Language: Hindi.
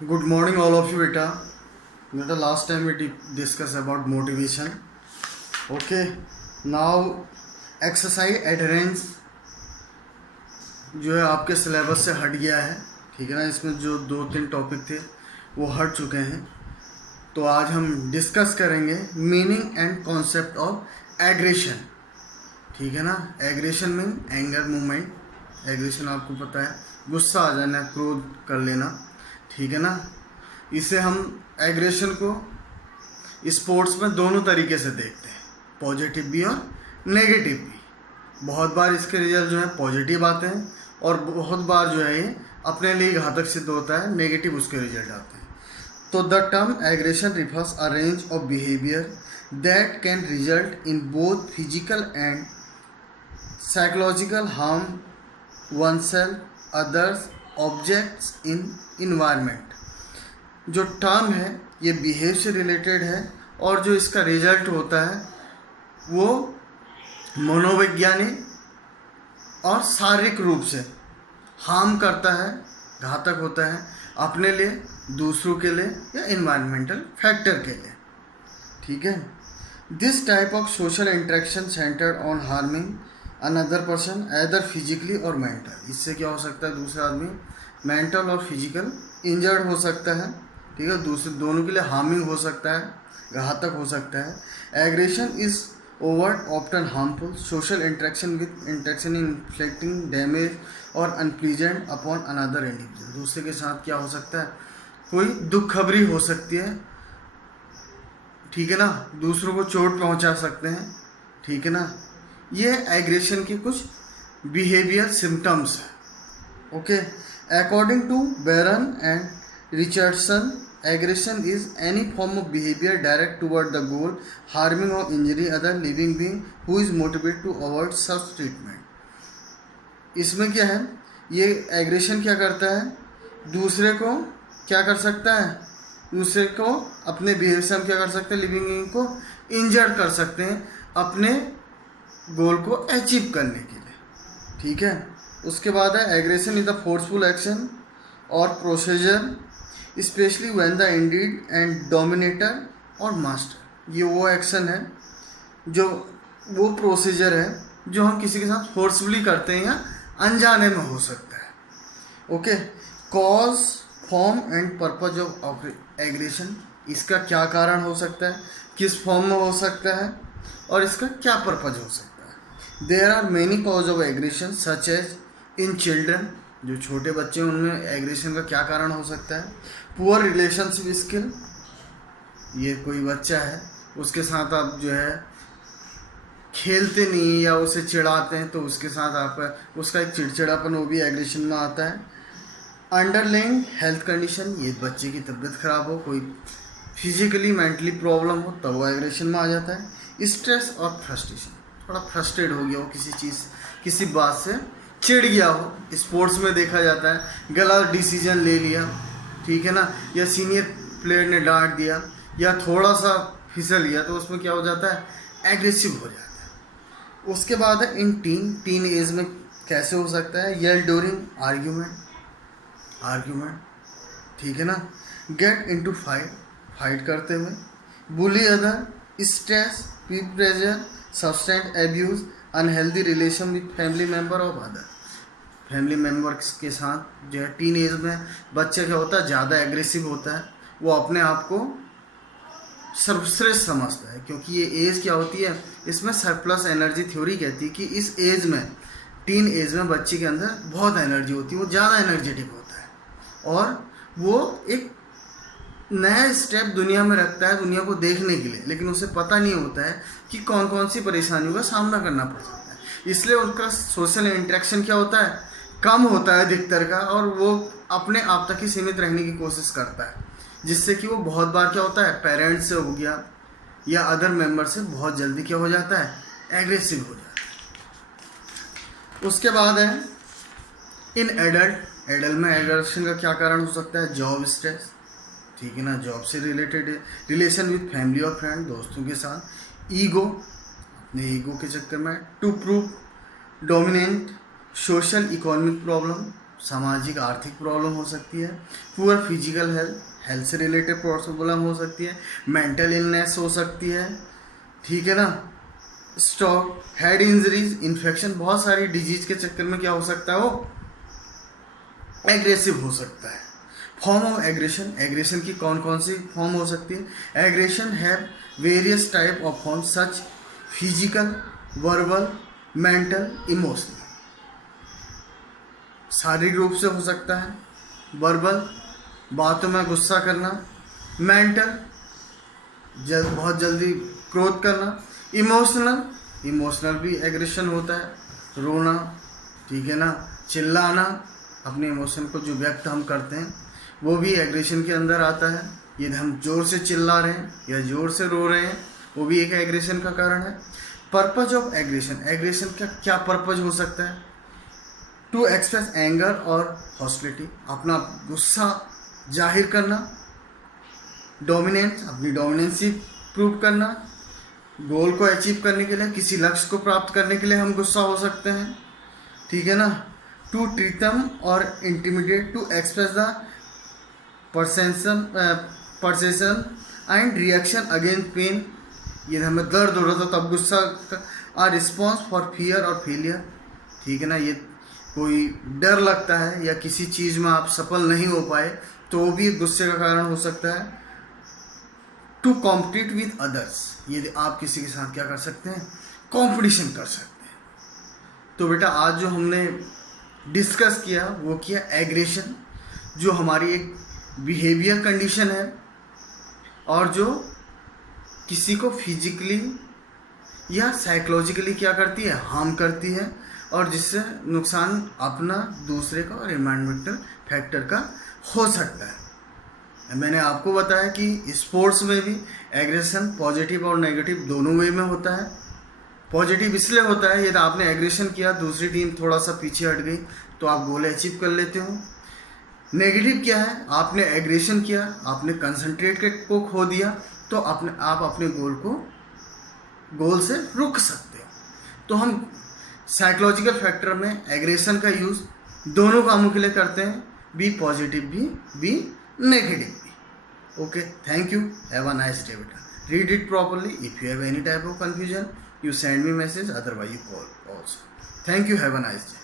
Good morning, all of you, beta. The last time we discussed about motivation. Okay, now exercise adherence जो है आपके सिलेबस से हट गया है, ठीक है ना। इसमें जो 2-3 टॉपिक थे वो हट चुके हैं। तो आज हम डिस्कस करेंगे meaning and concept of aggression, ठीक है ना। Aggression mean anger movement. Aggression आपको पता है, गुस्सा आ जाना, क्रोध कर लेना, ठीक है ना। इसे हम एग्रेशन को स्पोर्ट्स में दोनों तरीके से देखते हैं, पॉजिटिव भी और नेगेटिव भी। बहुत बार इसके रिजल्ट जो है पॉजिटिव आते हैं और बहुत बार जो है ये अपने लिए घातक सिद्ध होता है, नेगेटिव उसके रिजल्ट आते हैं। तो the term aggression refers a range of behaviour that can result in both physical and psychological harm oneself, others, objects in environment। जो टर्म है ये बिहेव से रिलेटेड है और जो इसका रिजल्ट होता है वो मनोवैज्ञानिक और शारीरिक रूप से हार्म करता है, घातक होता है अपने लिए, दूसरों के लिए या इन्वायरमेंटल फैक्टर के लिए, ठीक है। This type of social interaction centred on harming another person either physically और मेंटल। इससे क्या हो सकता है, दूसरा आदमी मेंटल और फिजिकल इंजर्ड हो सकता है, ठीक है। दूसरे दोनों के लिए हार्मिंग हो सकता है, घातक हो सकता है। Aggression is overt often harmful social interaction with interaction in inflicting damage और अनप्लीजेंट अपॉन अनदर इंडिविजुअल। दूसरे के साथ क्या हो सकता है, कोई दुख खबरी हो सकती है, ठीक है ना, दूसरों को चोट पहुंचा सकते हैं, ठीक है ना। ये एग्रेशन के कुछ बिहेवियर सिम्टम्स हैं, okay. According to Baron and Richardson, aggression is any form of behaviour direct toward the goal harming or injury other living being who is motivated to avoid such treatment. इसमें क्या है, ये एग्रेशन क्या करता है, दूसरे को क्या कर सकता है, दूसरे को अपने बिहेवियर से हम क्या कर सकते हैं, लिविंग बीइंग को इंजर्ड कर सकते हैं अपने गोल को अचीव करने के लिए, ठीक है। उसके बाद है aggression is the forceful action or procedure especially when the intended and dominator or master. ये वो एक्शन है, जो वो प्रोसीजर है जो हम किसी के साथ फोर्सफुली करते हैं या अनजाने में हो सकता है, okay. Cause form and purpose of aggression, इसका क्या कारण हो सकता है, किस फॉर्म में हो सकता है और इसका क्या पर्पज हो सकता है। There are many cause of aggression such as in children, जो छोटे बच्चे हैं उनमें एग्रेशन का क्या कारण हो सकता है। पुअर रिलेशनशिप स्किल, ये कोई बच्चा है उसके साथ आप जो है खेलते नहीं या उसे चिढ़ाते हैं तो उसके साथ आप उसका एक चिड़चिड़ापन वो भी एग्रेशन में आता है। अंडरलाइंग हेल्थ कंडीशन, ये बच्चे की तबीयत खराब हो, कोई फिजिकली मेंटली प्रॉब्लम हो तब वो एग्रेशन में आ जाता है। स्ट्रेस और फ्रस्ट्रेशन, थोड़ा फ्रस्ट्रेट हो गया हो किसी चीज़, किसी बात से चिढ़ गया हो, स्पोर्ट्स में देखा जाता है, गलत डिसीजन ले लिया, ठीक है ना, या सीनियर प्लेयर ने डांट दिया या थोड़ा सा फिसल गया तो उसमें क्या हो जाता है, एग्रेसिव हो जाता है। उसके बाद है इन टीन एज में कैसे हो सकता है, येल ड्यूरिंग आर्ग्यूमेंट, ठीक है ना, गेट इनटू फाइट करते हुए, बुली other, stress, Pir pressure, substance abuse, unhealthy relation with family member और अदर। फैमिली मेम्बर्स के साथ जो है टीन एज में बच्चे क्या होता है, ज़्यादा एग्रेसिव होता है, वो अपने आप को सर्वश्रेष्ठ समझता है, क्योंकि ये एज क्या होती है, इसमें सरप्लस एनर्जी थ्योरी कहती है कि इस एज में, टीन एज में बच्चे के अंदर बहुत एनर्जी होती है, वो ज़्यादा एनर्जेटिक होता है और वो एक नया स्टेप दुनिया में रखता है दुनिया को देखने के लिए, लेकिन उसे पता नहीं होता है कि कौन कौन सी परेशानियों का सामना करना पड़ सकता है। इसलिए उनका सोशल इंटरेक्शन क्या होता है, कम होता है अधिकतर का, और वो अपने आप तक ही सीमित रहने की कोशिश करता है, जिससे कि वो बहुत बार क्या होता है, पेरेंट्स से हो गया या अदर मेंबर से बहुत जल्दी क्या हो जाता है, एग्रेसिव हो जाता है। उसके बाद है इन एडल्ट में एग्रेशन का क्या कारण हो सकता है, जॉब स्ट्रेस, ठीक है ना, जॉब से रिलेटेड है, रिलेशन विद फैमिली और फ्रेंड, दोस्तों के साथ, ईगो, अपने ईगो के चक्कर में, to prove dominant, social economic problem, सामाजिक आर्थिक प्रॉब्लम हो सकती है, पुअर फिजिकल हेल्थ से रिलेटेड प्रॉब्लम हो सकती है, मेंटल इलनेस हो सकती है, ठीक है ना, स्ट्रोक, हेड इंजरीज, इन्फेक्शन, बहुत सारी डिजीज के चक्कर में क्या हो सकता है, वो एग्रेसिव हो सकता है। फॉर्म ऑफ एग्रेशन, एग्रेशन की कौन कौन सी फॉर्म हो सकती है? Aggression have various type of form such physical, verbal, mental, emotional. शारीरिक रूप से हो सकता है, वर्बल बातों में गुस्सा करना, मेंटल बहुत जल्दी क्रोध करना, इमोशनल भी एग्रेशन होता है, रोना, ठीक है ना, चिल्लाना, अपने इमोशन को जो व्यक्त हम करते हैं वो भी एग्रेशन के अंदर आता है। यदि हम जोर से चिल्ला रहे हैं या जोर से रो रहे हैं वो भी एक एग्रेशन का कारण है। पर्पज ऑफ एग्रेशन, एग्रेशन का क्या पर्पज हो सकता है? टू एक्सप्रेस एंगर और हॉस्टिलिटी, अपना गुस्सा जाहिर करना, डोमिनेंस, अपनी डोमिनेंसी प्रूव करना, गोल को अचीव करने के लिए, किसी लक्ष्य को प्राप्त करने के लिए हम गुस्सा हो सकते हैं, ठीक है ना। To threaten or intimidate, to express the perception and reaction against pain, ये हमें दर्द हो रहा था तब गुस्सा। A response for fear or failure, ठीक है ना, ये कोई डर लगता है या किसी चीज़ में आप सफल नहीं हो पाए तो वो भी गुस्से का कारण हो सकता है। टू कॉम्पिटिट विद अदर्स, यदि आप किसी के साथ क्या कर सकते हैं, कंपटीशन कर सकते हैं। तो बेटा आज जो हमने डिस्कस किया वो किया एग्रेशन, जो हमारी एक बिहेवियर कंडीशन है और जो किसी को फिजिकली या साइकोलॉजिकली क्या करती है, हार्म करती है, और जिससे नुकसान अपना, दूसरे का और एनवायरमेंटल फैक्टर का हो सकता है। मैंने आपको बताया कि स्पोर्ट्स में भी एग्रेशन पॉजिटिव और नेगेटिव दोनों वे में होता है। पॉजिटिव इसलिए होता है यदि आपने एग्रेशन किया, दूसरी टीम थोड़ा सा पीछे हट गई तो आप गोल अचीव कर लेते हो। नेगेटिव क्या है, आपने एग्रेशन किया, आपने कंसंट्रेट को खो दिया तो आप अपने गोल से रुक सकते हो। तो हम साइकोलॉजिकल फैक्टर में एग्रेशन का यूज़ दोनों कामों के लिए करते हैं, बी पॉजिटिव बी नेगेटिव भी। Okay, thank you, have a nice day बेटा। Read it properly, if you have any type of confusion you send me message, otherwise you call also. Thank you, have a nice day.